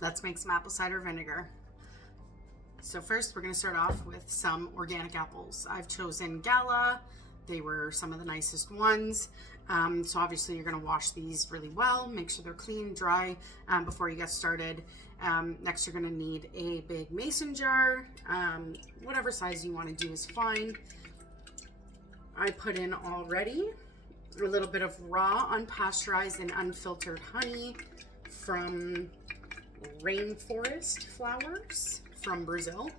let's make some apple cider vinegar. So first we're going to start off with some organic apples. I've chosen Gala. They were some of the nicest ones. So obviously you're going to wash these really well, make sure they're clean, dry before you get started. Next you're going to need a big mason jar. Whatever size you want to do is fine. I put in already a little bit of raw, unpasteurized and unfiltered honey from rainforest flowers from Brazil.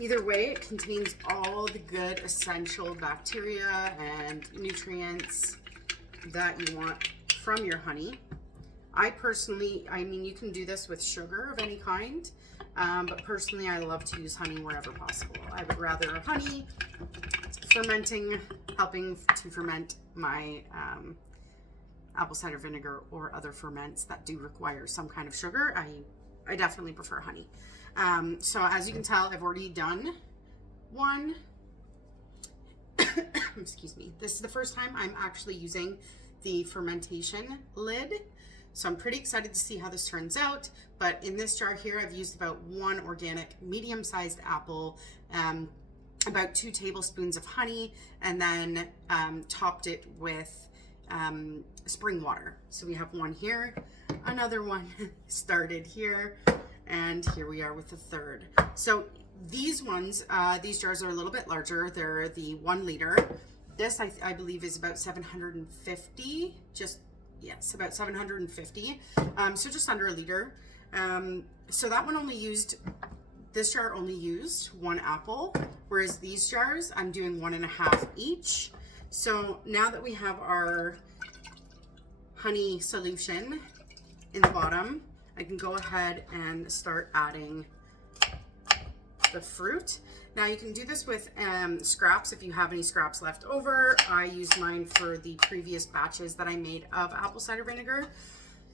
Either way, it contains all the good essential bacteria and nutrients that you want from your honey. I mean, you can do this with sugar of any kind, but personally, I love to use honey wherever possible. I would rather honey helping to ferment my apple cider vinegar or other ferments that do require some kind of sugar. I definitely prefer honey. So as you can tell, I've already done one. Excuse me. This is the first time I'm actually using the fermentation lid. So I'm pretty excited to see how this turns out. But in this jar here, I've used about 1 organic medium-sized apple, about 2 tablespoons of honey, and then topped it with spring water. So we have one here, another one started here, and here we are with the third. So these ones, these jars are a little bit larger. They're the 1 liter. This I believe is about 750, about 750. So just under a liter. So that one this jar only used 1 apple, whereas these jars, I'm doing 1.5 each. So now that we have our honey solution in the bottom, I can go ahead and start adding the fruit. Now you can do this with scraps if you have any scraps left over. I used mine for the previous batches that I made of apple cider vinegar.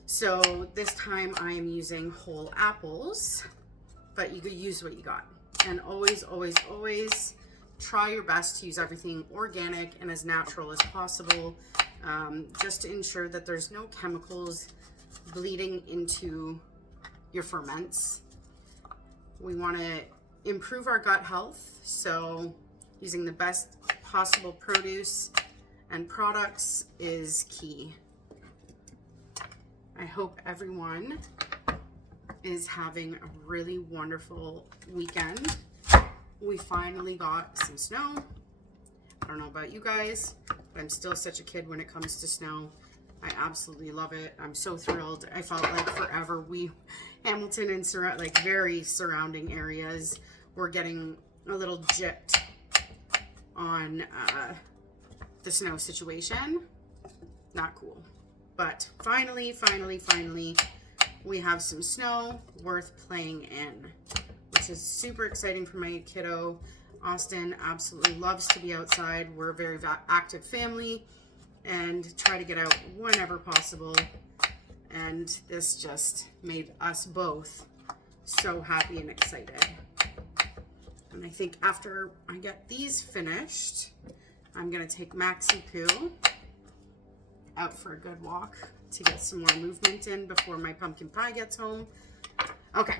So this time I am using whole apples, but you could use what you got. And always, always, always try your best to use everything organic and as natural as possible, just to ensure that there's no chemicals bleeding into your ferments. We want to improve our gut health, so using the best possible produce and products is key. I hope everyone is having a really wonderful weekend. We finally got some snow. I don't know about you guys, but I'm still such a kid when it comes to snow. I absolutely love it. I'm so thrilled. I felt like forever Hamilton and very surrounding areas were getting a little gypped on the snow situation. Not cool. But finally, we have some snow worth playing in, which is super exciting for my kiddo. Austin absolutely loves to be outside. We're a very active family and try to get out whenever possible. And this just made us both so happy and excited. And I think after I get these finished, I'm gonna take Maxie Poo out for a good walk to get some more movement in before my pumpkin pie gets home. Okay,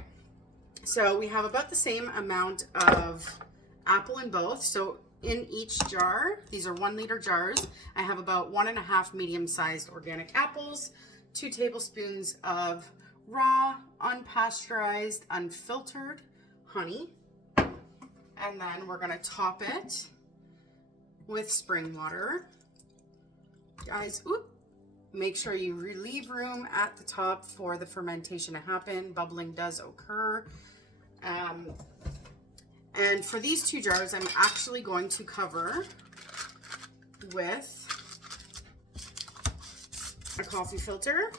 so we have about the same amount of apple in both. So in each jar, these are 1 liter jars, I have about 1.5 medium-sized organic apples, 2 tablespoons of raw, unpasteurized, unfiltered honey, and then we're gonna top it with spring water. Guys, make sure you leave room at the top for the fermentation to happen. Bubbling does occur. And for these 2 jars, I'm actually going to cover with a coffee filter.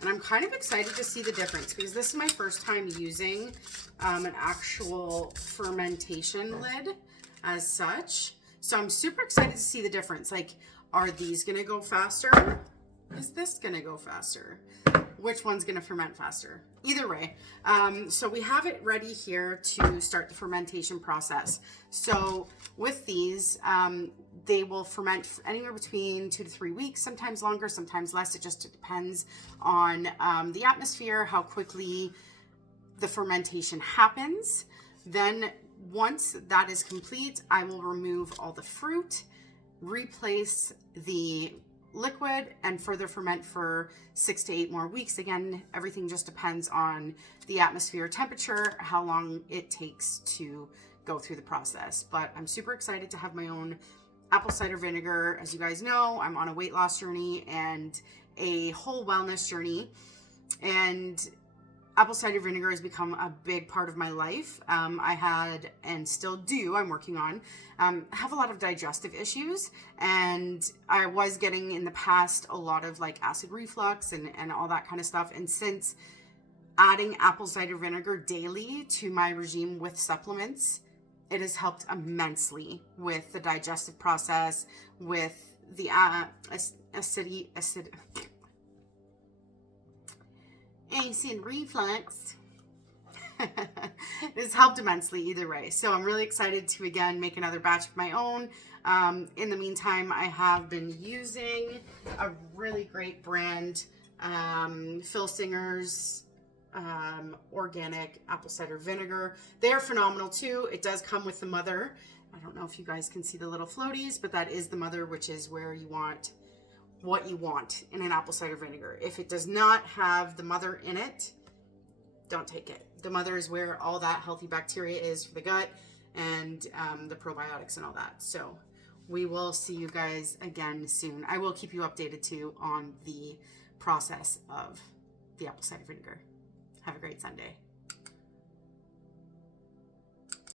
And I'm kind of excited to see the difference because this is my first time using an actual fermentation lid as such. So I'm super excited to see the difference. Like, are these gonna go faster? Is this gonna go faster? Which one's gonna ferment faster? Either way. So we have it ready here to start the fermentation process. So with these, they will ferment anywhere between 2 to 3 weeks, sometimes longer, sometimes less. It just depends on the atmosphere, how quickly the fermentation happens. Then once that is complete, I will remove all the fruit, replace the liquid, and further ferment for 6 to 8 more weeks. Again, everything just depends on the atmosphere temperature, how long it takes to go through the process. But I'm super excited to have my own apple cider vinegar. As you guys know, I'm on a weight loss journey and a whole wellness journey, and apple cider vinegar has become a big part of my life. I had, and still do, I'm working on, have a lot of digestive issues, and I was getting in the past a lot of like acid reflux and all that kind of stuff. And since adding apple cider vinegar daily to my regime with supplements, it has helped immensely with the digestive process, with the acid reflux. It's helped immensely either way. So I'm really excited to again make another batch of my own. In the meantime, I have been using a really great brand, Phil Singer's Organic Apple Cider Vinegar. They are phenomenal too. It does come with the mother. I don't know if you guys can see the little floaties, but that is the mother, which is where you want what you want in an apple cider vinegar. If it does not have the mother in it, don't take it. The mother is where all that healthy bacteria is for the gut and the probiotics and all that. So we will see you guys again soon. I will keep you updated too on the process of the apple cider vinegar. Have a great Sunday.